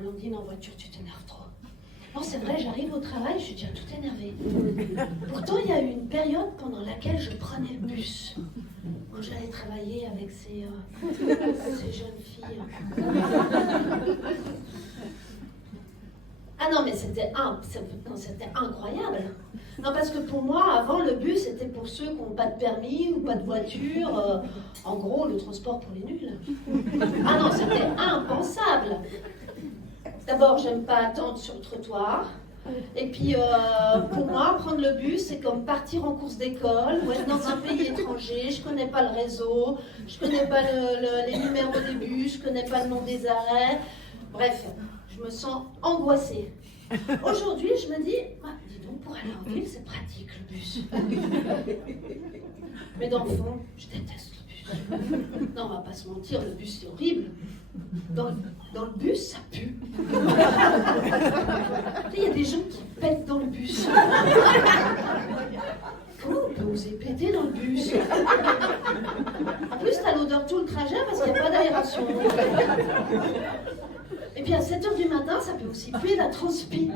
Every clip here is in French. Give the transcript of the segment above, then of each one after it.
Blandine, en voiture, tu t'énerves trop. Non, c'est vrai, j'arrive au travail, je suis déjà tout énervée. Pourtant, il y a eu une période pendant laquelle je prenais le bus. Quand j'allais travailler avec ces jeunes filles. Ah non, mais c'était incroyable. Non, parce que pour moi, avant, le bus, c'était pour ceux qui n'ont pas de permis ou pas de voiture. En gros, le transport pour les nuls. Ah non, c'était impensable. D'abord, j'aime pas attendre sur le trottoir. Et puis, pour moi, prendre le bus, c'est comme partir en course d'école ou être dans un pays étranger. Je connais pas le réseau, je connais pas les numéros des bus, je connais pas le nom des arrêts. Bref, je me sens angoissée. Aujourd'hui, je me dis, dis donc, pour aller en ville, c'est pratique le bus. Mais dans le fond, je déteste le bus. Non, on va pas se mentir, le bus c'est horrible. Dans le bus, ça pue. Il y a des gens qui pètent dans le bus. Comment on peut oser péter dans le bus? En plus, t'as l'odeur tout le trajet parce qu'il n'y a pas d'aération. Et puis à 7h du matin, ça peut aussi puer la transpi.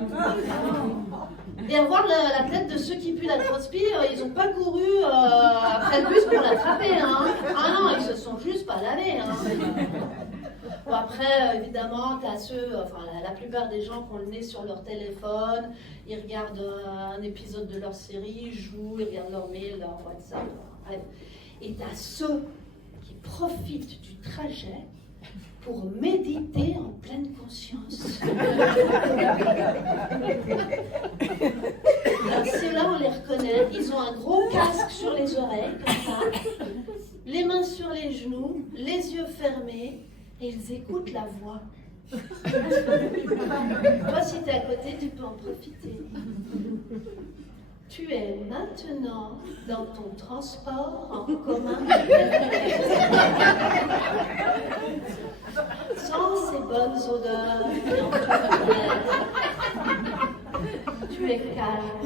Et avoir la tête de ceux qui puent la transpi, ils n'ont pas couru après le bus pour l'attraper. Hein. Ah non, ils se sont juste pas lavés. Hein. Bon, après, évidemment, t'as la plupart des gens qui ont le nez sur leur téléphone, ils regardent un épisode de leur série, ils jouent, ils regardent leur mail, leur WhatsApp, bref. Et t'as ceux qui profitent du trajet pour méditer en pleine conscience. Alors, ceux-là, on les reconnaît, ils ont un gros casque sur les oreilles, comme ça, les mains sur les genoux, les yeux fermés, et ils écoutent la voix. Toi, si tu es à côté, tu peux en profiter. Tu es maintenant dans ton transport en commun. Sans ces bonnes odeurs qui entourent. Tu es calme.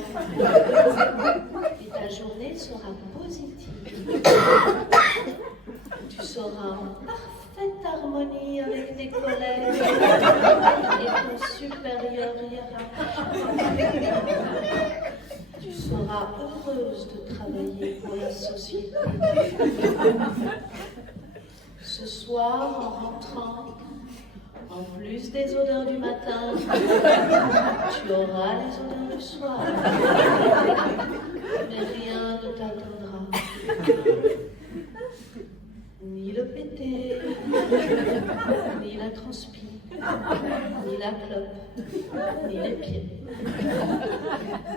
Et ta journée sera positive. Tu seras en parfaite harmonie avec tes collègues et ton supérieur hiérarchique. Tu seras heureuse de travailler pour la société. Ce soir, en rentrant, en plus des odeurs du matin, tu auras les odeurs du soir. Mais rien ne t'attendra. Ni le pété, ni la transpi, ni la clope, ni les pieds.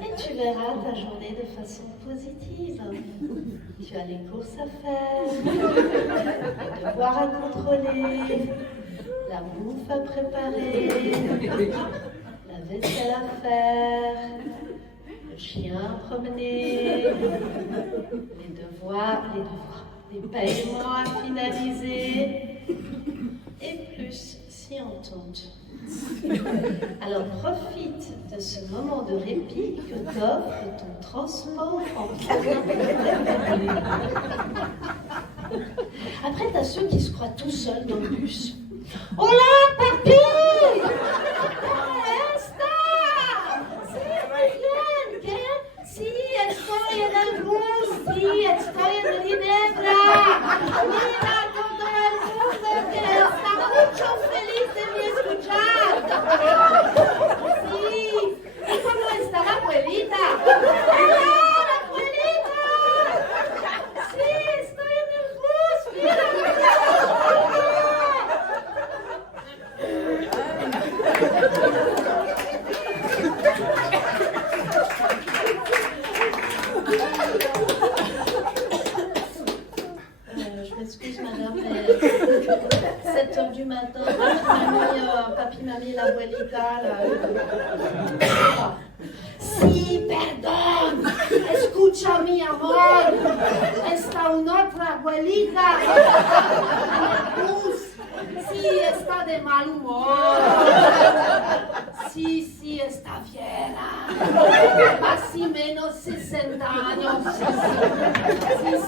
Et tu verras ta journée de façon positive. Tu as les courses à faire, les devoirs à contrôler, la bouffe à préparer, la vaisselle à faire, le chien à promener, les paiements à finaliser, et plus si on tente. Alors profite de ce moment de répit que t'offre ton transport en commun. Après, t'as ceux qui se croient tout seuls dans le bus. Hola, papi! ¿Cómo estás? Sí, muy bien. ¿Qué? Sí, estoy en el bus. Sí, estoy en Ginebra. Mira todo el mundo que está mucho feliz de me escuchar. Sí. ¿Y cómo está la abuelita? ¡Hola, la abuelita! Sí, estoy en el bus. Mira. Je m'excuse madame, mais 7h du matin, papi, mamie, la abuelita, là. Sí, perdón, escucha mi amor, está una otra abuelita en el bus. Sí, está de mal humor. Sí, está vieja. Más o menos 60 años.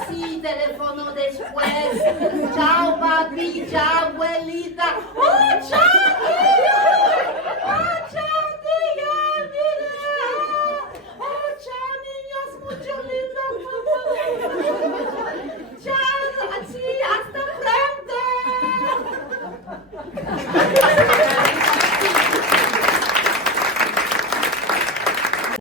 Sí, teléfono después. Chao,